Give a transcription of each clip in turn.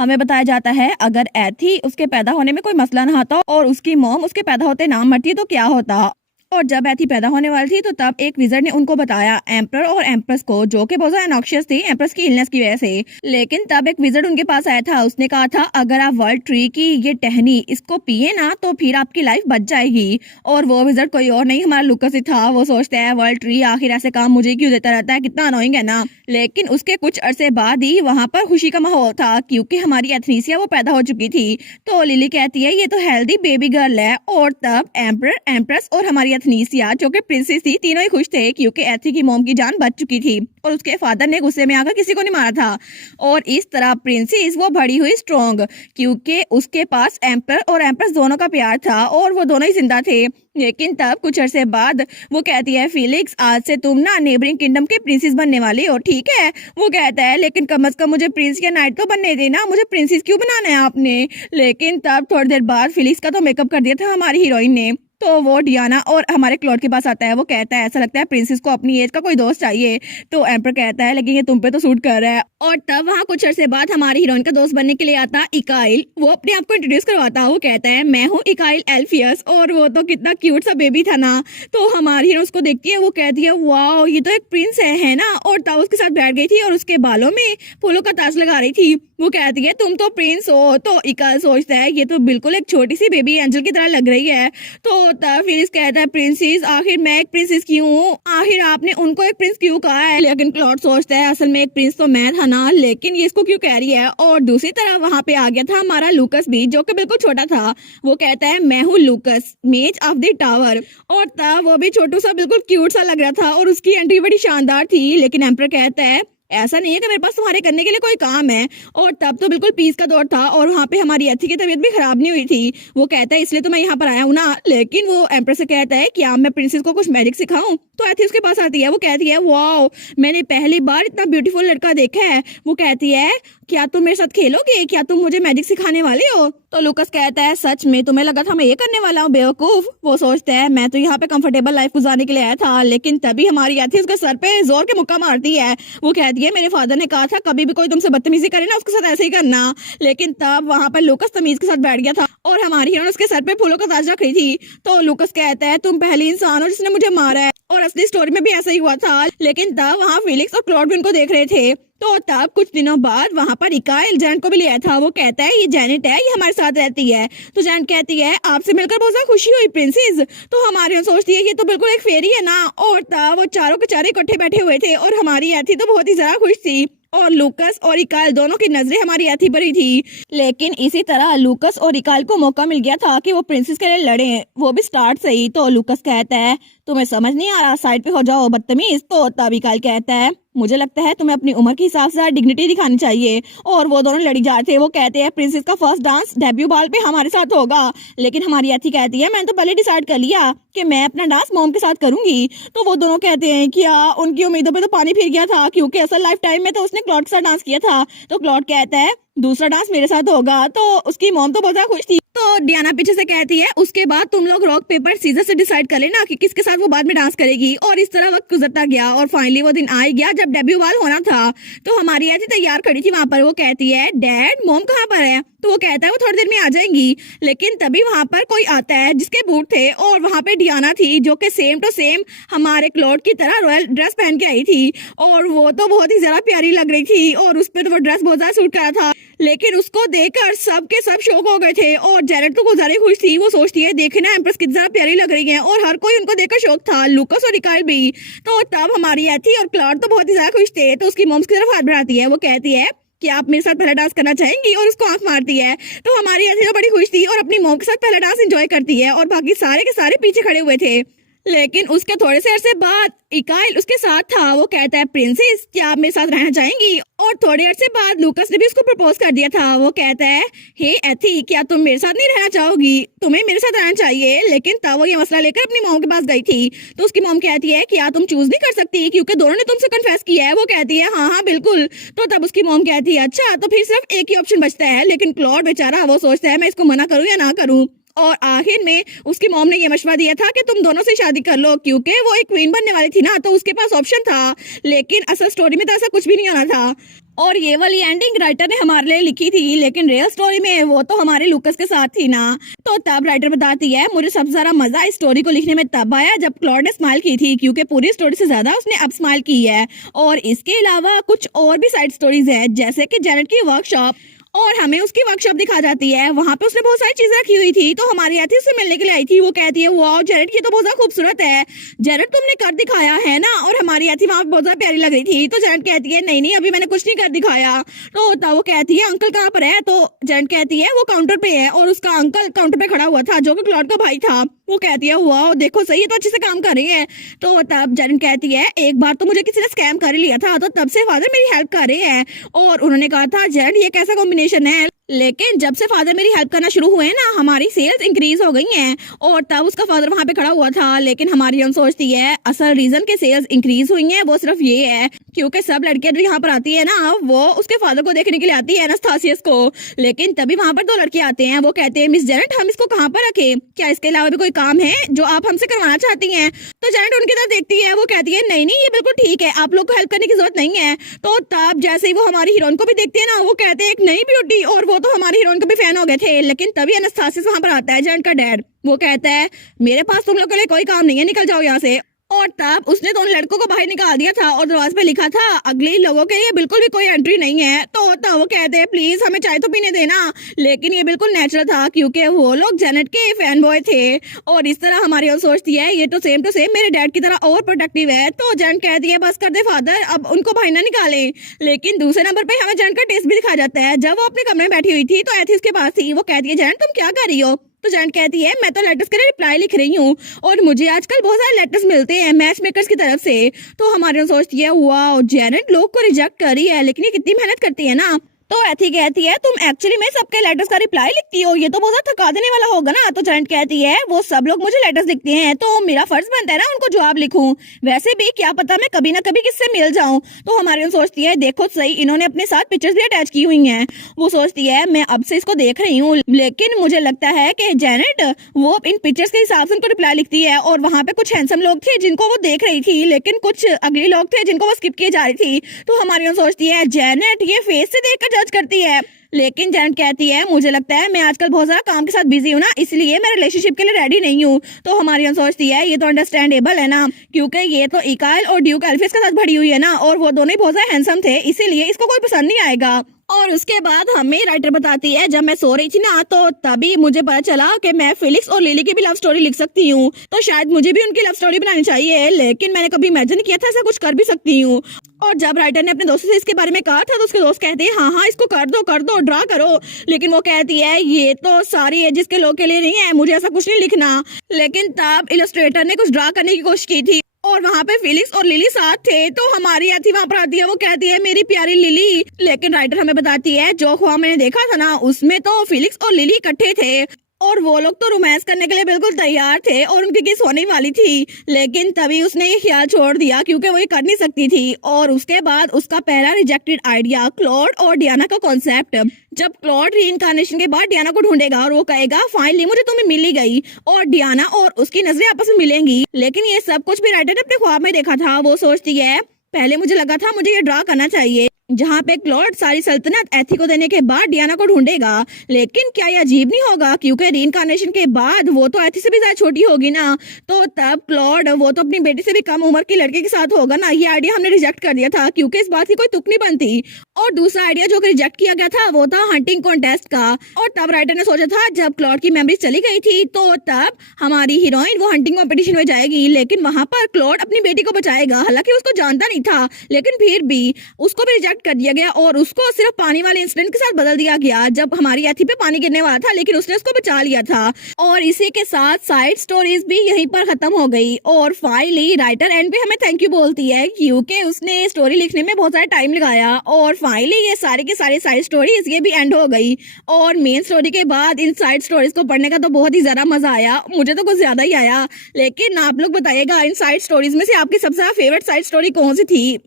हमें बताया जाता है अगर एथी उसके पैदा होने में कोई मसला ना आता और उसकी मॉम उसके पैदा होते ना मरती तो क्या होता। और जब एथी पैदा होने वाली थी तो तब एक विज़र्ड ने उनको बताया एम्पर और एम्प्रेस को, जो कि बहुत ज्यादा नॉक्शियस थी एम्प्रेस की इलनेस की वजह से। लेकिन तब एक विज़र्ड उनके पास आया था, उसने कहा था अगर आप वर्ल्ड ट्री की ये टहनी इसको पिए ना तो फिर आपकी लाइफ बच जाएगी। और वो विज़र्ड कोई और नहीं हमारा लूकस ही था। वो सोचता है वर्ल्ड ट्री आखिर ऐसे काम मुझे क्यों देता रहता है, कितना अनोइंग है ना। लेकिन उसके कुछ अरसे बाद ही वहाँ पर खुशी का माहौल था क्योंकि हमारी एथनीसिया वो पैदा हो चुकी थी। तो लिली कहती है ये तो हेल्दी बेबी गर्ल है। और तब एम्पर एम्प्रेस और हमारी एथनीसिया जो कि प्रिंसेस थी तीनों ही खुश थे क्योंकि एथी की मॉम की जान बच चुकी थी और उसके फादर ने गुस्से में आकर किसी को नहीं मारा था। और इस तरह प्रिंसेस वो बड़ी हुई स्ट्रॉन्ग क्योंकि उसके पास एम्पर और एम्प्रेस दोनों का प्यार था और वो दोनों ही जिंदा थे। लेकिन तब कुछ अरसे बाद वो कहती है फिलिक्स आज से तुम ना नेबरिंग किंगडम के प्रिंसेस बनने वाली हो, ठीक है। वो कहता है लेकिन कम से कम मुझे प्रिंस या नाइट तो बनने देना, मुझे प्रिंसेस क्यों बनाना है आपने। लेकिन तब थोड़ी देर बाद फिलिक्स का तो मेकअप कर दिया था हमारी हीरोइन ने। तो वो डियाना और हमारे क्लॉड के पास आता है। वो कहता है ऐसा लगता है प्रिंसेस को अपनी एज का कोई दोस्त चाहिए। तो एम्पर कहता है लेकिन ये तुम पे तो सूट कर रहा है। और तब वहाँ कुछ अरसे बाद हमारी हीरोइन का दोस्त बनने के लिए आता इकाइल। वो अपने आप को इंट्रोड्यूस करवाता। वो कहता है मैं हूँ इकाइल एल्फियस। और वो तो कितना क्यूट सा बेबी था ना। तो हमारी हीरोइन उसको देखती है, वो कहती है वाओ ये तो एक प्रिंस है ना। और तब उसके साथ बैठ गई थी और उसके बालों में फूलों का ताज लगा रही थी। वो कहती है तुम तो प्रिंस हो। तो इकाइल सोचता है ये तो बिल्कुल एक छोटी सी बेबी एंजल की तरह लग रही है। तो तब फिलिक्स कहता है प्रिंसेस आखिर मैं एक प्रिंसेस क्यों हूँ, आखिर आपने उनको एक प्रिंस क्यों कहा है। लेकिन क्लॉड सोचता है असल में एक प्रिंस तो मैं था ना, लेकिन ये इसको क्यों कह रही है। और दूसरी तरफ वहाँ पे आ गया था हमारा लूकस भी, जो कि बिल्कुल छोटा था। वो कहता है मैं हूँ लूकस मेज ऑफ द टावर। और तब वो भी छोटू सा बिल्कुल क्यूट सा लग रहा था और उसकी एंट्री बड़ी शानदार थी। लेकिन एम्पर कहता है ऐसा नहीं है कि मेरे पास तुम्हारे करने के लिए कोई काम है। और तब तो बिल्कुल पीस का दौर था और वहाँ पे हमारी एथी की तबीयत भी खराब नहीं हुई थी। वो कहता है इसलिए तो मैं यहाँ पर आया हूँ ना। लेकिन वो एम्प्रेस से कहता है क्या मैं प्रिंसेस को कुछ मैजिक सिखाऊं। तो एथी उसके पास आती है। वो कहती है वाओ मैंने पहली बार इतना ब्यूटीफुल लड़का देखा है। वो कहती है क्या तुम मेरे साथ खेलोगे, क्या तुम मुझे मैजिक सिखाने वाले हो। तो लूकस कहता है सच में तुम्हें लगा था मैं ये करने वाला हूँ बेवकूफ। वो सोचता है मैं तो यहाँ पे कंफर्टेबल लाइफ गुजारने के लिए आया था। लेकिन तभी हमारी एथी उसके सर पे जोर के मुक्का मारती है। वो कहती है मेरे फादर ने कहा था कभी भी कोई तुमसे बदतमीजी करे ना उसके साथ ऐसे ही करना। लेकिन तब वहाँ पर लूकस तमीज के साथ बैठ गया था और हमारी हीरोइन उसके सर पे फूलों का ताज रख रही थी। तो लूकस कहता है तुम पहली इंसान हो जिसने मुझे मारा है। और असली स्टोरी में भी ऐसा ही हुआ था। लेकिन तब वहाँ फिलिक्स और क्लॉड भी उनको देख रहे थे। तो तब कुछ दिनों बाद वहाँ पर इकाइल जैनेट को भी लिया था। वो कहता है ये जैनेट है, ये हमारे साथ रहती है। तो जैनेट कहती है आपसे मिलकर बहुत ज्यादा खुशी हुई प्रिंसेस। तो हमारी सोचती है ये तो बिल्कुल एक फेरी है ना। और तब वो चारों के चारे इकट्ठे बैठे हुए थे और हमारी एथी तो बहुत ही ज्यादा खुश थी। और लूकस और इकाइल दोनों की नजरें हमारी एथी पर ही थी। लेकिन इसी तरह लूकस और इकाइल को मौका मिल गया था कि वो प्रिंसेस के लिए लड़े, वो भी स्टार्ट से ही। तो लूकस कहता है तुम्हें समझ नहीं आ रहा, साइड पे हो जाओ बदतमीज। तो तब इकाइल कहता है मुझे लगता है तुम्हें अपनी उम्र के हिसाब से डिग्निटी दिखानी चाहिए। और वो दोनों लड़ी जा रहे थे। वो कहते हैं प्रिंसेस का फर्स्ट डांस डेब्यू बॉल पे हमारे साथ होगा। लेकिन हमारी एथी कहती है मैंने तो पहले डिसाइड कर लिया कि मैं अपना डांस मॉम के साथ करूंगी। तो वो दोनों कहते हैं क्या उनकी उम्मीदों पे तो पानी फिर गया था क्योंकि असल लाइफ टाइम में तो उसने क्लॉड के साथ डांस किया था। तो क्लॉड कहता है दूसरा डांस मेरे साथ होगा। तो उसकी मॉम तो बहुत ज्यादा खुश थी। तो डियाना पीछे से कहती है उसके बाद तुम लोग रॉक पेपर सीजर से डिसाइड कर लेना कि किसके साथ वो बाद में डांस करेगी। और इस तरह वक्त गुजरता गया और फाइनली वो दिन आ ही गया जब डेब्यू बॉल होना था। तो हमारी ऐसी तैयार खड़ी थी वहाँ पर। वो कहती है डैड मॉम कहाँ पर है। तो वो कहता है वो थोड़ी देर में आ जाएंगी। लेकिन तभी वहाँ पर कोई आता है जिसके बूट थे और वहाँ पे डियाना थी जो कि सेम टू सेम हमारे क्लॉड की तरह रॉयल ड्रेस पहन के आई थी। और वो तो बहुत ही ज्यादा प्यारी लग रही थी और उस पर तो वो ड्रेस बहुत ज्यादा सूट करा था। लेकिन उसको देखकर सब के सब शौक हो गए थे और जेनेट तो गुजारे खुश थी। वो सोचती है देखना एम्प्रेस कितनी ज्यादा प्यारी लग रही है और हर कोई उनको देखकर शौक था, लूकस और इकाइल भी। तो तब हमारी एथी और क्लॉड तो बहुत ही ज्यादा खुश थे। तो उसकी मॉम्स की तरफ हाथ बढ़ाती है। वो कहती है कि आप मेरे साथ पहला डांस करना चाहेंगी और उसको आंख मारती है। तो हमारी एथी तो बड़ी खुश थी और अपनी मॉम के साथ पहला डांस एंजॉय करती है और बाकी सारे के सारे पीछे खड़े हुए थे। लेकिन उसके थोड़े से अरसे बाद इकाइल उसके साथ था। वो कहता है प्रिंसेस क्या आप मेरे साथ रहना चाहेंगी। और थोड़े अरसे बाद लूकस ने भी उसको प्रपोज कर दिया था। वो कहता है हे एथी क्या तुम मेरे साथ नहीं रहना चाहोगी, तुम्हें मेरे साथ रहना चाहिए। लेकिन तब वो ये मसला लेकर अपनी मॉम के पास गई थी। तो उसकी मॉम कहती है क्या तुम चूज नहीं कर सकती क्योंकि दोनों ने तुमसे कन्फेस किया है। वो कहती है हाँ हाँ बिल्कुल। तो तब उसकी मॉम कहती है अच्छा तो फिर सिर्फ एक ही ऑप्शन बचता है। लेकिन क्लॉड बेचारा वो सोचता है मैं इसको मना करूँ या ना करूँ। और आखिर में उसकी मॉम ने ये मशवरा दिया था कि तुम दोनों से शादी कर लो क्योंकि वो एक क्वीन बनने वाली थी ना, तो उसके पास ऑप्शन था। लेकिन असल स्टोरी में तो ऐसा कुछ भी नहीं होना था। और ये वाली एंडिंग राइटर ने हमारे लिए लिखी थी, लेकिन रियल स्टोरी में वो तो हमारे लूकस के साथ थी ना। तो तब राइटर बताती है मुझे सबसे ज्यादा मजा इस स्टोरी को लिखने में तब आया जब क्लॉड ने स्माइल की थी, क्योंकि पूरी स्टोरी से ज्यादा उसने अब स्माइल की है। और इसके अलावा कुछ और भी साइड स्टोरीज है, जैसे कि जेनेट की वर्कशॉप, और हमें उसकी वर्कशॉप दिखा जाती है। वहाँ पे उसने बहुत सारी चीजें रखी हुई थी, तो हमारी आती उससे मिलने के लिए आई थी। वो कहती है वाह जेनेट ये तो बहुत ज्यादा खूबसूरत है, जेनेट तुमने कर दिखाया है ना। और हमारी आती वहाँ बहुत ज्यादा प्यारी लग रही थी। तो जेनेट कहती है नहीं नहीं अभी मैंने कुछ नहीं कर दिखाया। तो तब वो कहती है अंकल कहाँ पर है। तो जेनेट कहती है वो काउंटर पे है, और उसका अंकल काउंटर पे खड़ा हुआ था जो कि क्लॉड का भाई था। वो कहती है वाह देखो सही है, तो अच्छे से काम कर रही है। तो तब जेनेट कहती है एक बार तो मुझे किसी ने स्कैम कर लिया था, तो तब से फादर मेरी हेल्प कर रहे हैं। और उन्होंने कहा था जेनेट ये कैसा कॉम्बिनेशन है, लेकिन जब से फादर मेरी हेल्प करना शुरू हुए ना हमारी सेल्स इंक्रीज हो गई हैं। और तब उसका फादर वहाँ पे खड़ा हुआ था, लेकिन हमारी हम सोचती है असल रीजन के सेल्स इंक्रीज हुई हैं वो सिर्फ ये है क्योंकि सब लड़कियां जो यहाँ पर आती है ना वो उसके फादर को देखने के लिए आती है एनास्तासियस को। लेकिन तभी वहाँ पर 2 लड़के आते हैं। वो कहते हैं मिस जेनेट हम इसको कहाँ पर रखें, क्या इसके अलावा भी कोई काम है जो आप हमसे करवाना चाहती हैं। तो जेनेट उनकी तरफ देखती है, वो कहती है नहीं नहीं ये बिल्कुल ठीक है, आप लोग को हेल्प करने की जरूरत नहीं है। तो तब जैसे ही वो हमारी हीरोइन को भी देखते हैं ना वो कहते हैं एक नई ब्यूटी, और वो तो हमारी हीरोइन के भी फैन हो गए थे। लेकिन तभी एनास्तासियस वहाँ पर आता है, जेनेट का डैड। वो कहता है मेरे पास तुम लोग के लिए कोई काम नहीं है, निकल जाओ यहाँ से। और तब उसने तो उन लड़कों को बाहर निकाल दिया था और दरवाजे पे लिखा था अगले लोगों के लिए बिल्कुल भी कोई एंट्री नहीं है। तो तब वो कहते हैं प्लीज हमें चाय तो पीने देना। लेकिन ये बिल्कुल नेचुरल था क्योंकि वो लोग जेनेट के फैन बॉय थे। और इस तरह हमारी सोचती है ये तो सेम टू सेम मेरे डैड की तरह और प्रोटेक्टिव है। तो जेनेट कहती है बस कर दे फादर, अब उनको बाहर ना निकाले। लेकिन दूसरे नंबर पे हमें जेनेट का टेस्ट भी दिखाया जाता है। जब वो अपने कमरे में बैठी हुई थी तो एथी उसके पास थी। वो कहती है जेनेट तुम क्या कर रही हो। तो जेनेट कहती है मैं तो लेटर्स के लिए रिप्लाई लिख रही हूँ, और मुझे आजकल बहुत सारे लेटर्स मिलते हैं मैच मेकर्स की तरफ से। तो हमारे सोचती है वाह जेनेट लोग को रिजेक्ट कर रही है, लेकिन ये कितनी मेहनत करती है ना। तो एथी कहती है तुम एक्चुअली में सबके लेटर्स का रिप्लाई लिखती हो, ये तो बहुत ज्यादा थका देने वाला होगा ना। तो जेनेट कहती है वो सब लोग मुझे लेटर्स लिखते हैं तो मेरा फर्ज बनता है ना उनको जवाब लिखूं। वैसे भी क्या पता मैं कभी ना कभी किससे मिल जाऊं। तो हमारी सोचती है देखो सही इन्होंने अपने साथ पिक्चर्स भी अटैच की हुई हैं। वो सोचती है मैं अब से इसको देख रही हूँ, लेकिन मुझे लगता है कि जेनेट वो इन पिक्चर्स के हिसाब से उनको रिप्लाई लिखती है। और वहाँ पे कुछ हैंडसम लोग थे जिनको वो देख रही थी, लेकिन कुछ अगली लोग थे जिनको वो स्किप किए जा रही थी। तो हमारी सोचती है जेनेट ये फेस से देखकर जज करती है। लेकिन जेनेट कहती है मुझे लगता है मैं आजकल बहुत ज्यादा काम के साथ बिजी हूँ ना, इसलिए मैं रिलेशनशिप के लिए रेडी नहीं हूँ। तो हमारी हम सोचती है ये तो अंडरस्टैंडेबल है ना, क्योंकि ये तो इकाइल और ड्यूक एल्फिस के साथ भरी हुई है ना, और वो दोनों ही बहुत ज्यादा हैंडसम थे, इसीलिए इसको कोई पसंद नहीं आएगा। और उसके बाद हमें राइटर बताती है जब मैं सो रही थी ना तो तभी मुझे पता चला कि मैं फिलिक्स और लिली की भी लव स्टोरी लिख सकती हूँ, तो शायद मुझे भी उनकी लव स्टोरी बनानी चाहिए। लेकिन मैंने कभी इमेजिन नहीं किया था ऐसा कुछ कर भी सकती हूँ। और जब राइटर ने अपने दोस्तों से इसके बारे में कहा था तो उसके दोस्त कहते हैं हाँ हाँ इसको कर दो ड्रा करो। लेकिन वो कहती है ये तो सारी एजेस के लोग के लिए नहीं है, मुझे ऐसा कुछ नहीं लिखना। लेकिन तब इलस्ट्रेटर ने कुछ ड्रा करने की कोशिश की थी और वहाँ पे फिलिक्स और लिली साथ थे। तो हमारी आती वहाँ पर आती है, वो कहती है मेरी प्यारी लिली। लेकिन राइटर हमें बताती है जो ख्वाब मैंने देखा था ना उसमें तो फिलिक्स और लिली इकट्ठे थे और वो लोग तो रोमांस करने के लिए बिल्कुल तैयार थे और उनकी किस होने वाली थी। लेकिन तभी उसने ये ख्याल छोड़ दिया क्योंकि वो ये कर नहीं सकती थी। और उसके बाद उसका पहला रिजेक्टेड आइडिया क्लॉड और डियाना का कॉन्सेप्ट, जब क्लॉड रीइंकार्नेशन के बाद डियाना को ढूंढेगा और वो कहेगा फाइनली मुझे तुम्हें मिल ही गई, और डियाना और उसकी नजरें आपस में मिलेंगी। लेकिन ये सब कुछ भी राइटर ने अपने ख्वाब में देखा था। वो सोचती है पहले मुझे लगा था मुझे ये ड्रा करना चाहिए जहाँ पे क्लॉड सारी सल्तनत एथी को देने के बाद डियाना को ढूंढेगा। लेकिन क्या ये अजीब नहीं होगा क्योंकि रीइंकार्नेशन के बाद वो तो एथी से भी ज्यादा छोटी होगी ना, तो तब क्लॉड वो तो अपनी बेटी से भी कम उम्र की लड़के के साथ होगा ना। ये आइडिया हमने रिजेक्ट कर दिया था क्योंकि इस बात की कोई तुक नहीं बनती। और दूसरा आइडिया जो रिजेक्ट किया गया था वो था हंटिंग कॉन्टेस्ट का। और तब राइटर ने सोचा था जब क्लॉड की मेमोरी चली गई थी तो तब हमारी हीरोइन वो हंटिंग कॉम्पिटिशन में जाएगी, लेकिन वहां पर क्लॉड अपनी बेटी को बचाएगा। हालांकि उसको जानता नहीं था, लेकिन फिर भी उसको भी रिजेक्ट कर दिया गया और उसको सिर्फ पानी वाले इंसिडेंट के साथ बदल दिया गया जब हमारी एथी पे पानी गिरने वाला था, लेकिन उसने उसको बचा लिया था। और इसी के साथ साइड स्टोरीज भी यहीं पर खत्म हो गई। और फाइनली राइटर एंड पे हमें थैंक यू बोलती है क्योंकि उसने स्टोरी लिखने में बहुत सारा टाइम लगाया। और फाइनली ये सारे के सारे साइड स्टोरीज ये भी एंड हो गई। और मेन स्टोरी के बाद इन साइड स्टोरीज को पढ़ने का तो बहुत ही ज्यादा मजा आया, मुझे तो कुछ ज्यादा ही आया। लेकिन आप लोग बताइएगा इन साइड स्टोरीज में से आपकी सबसे ज्यादा फेवरेट साइड स्टोरी कौन सी थी।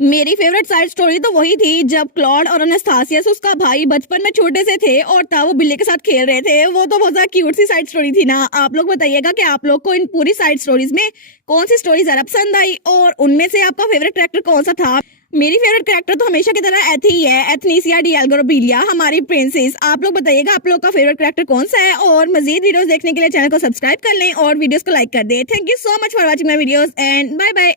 मेरी फेवरेट साइड स्टोरी तो वही थी जब क्लॉड और एनास्तासियस उसका भाई बचपन में छोटे से थे और तब वो बिल्ली के साथ खेल रहे थे। वो तो बहुत ज्यादा क्यूट सी साइड स्टोरी थी ना। आप लोग बताइएगा कि आप लोग को इन पूरी साइड स्टोरीज में कौन सी स्टोरी ज्यादा पसंद आई और उनमें से आपका फेवरेट कैरेक्टर कौन सा था। मेरी फेवरेट कैरेक्टर तो हमेशा की तरह एथी ही है, एथनीसिया डी एल्गोबिलिया, हमारी प्रिंसेस। आप लोग बताइएगा आप लोग का फेवरेट कैरेक्टर कौन सा है, और मजीद वीडियोस देखने के लिए चैनल को सब्सक्राइब कर लें और वीडियोस को लाइक कर दें। Thank you so much for watching my videos and bye bye.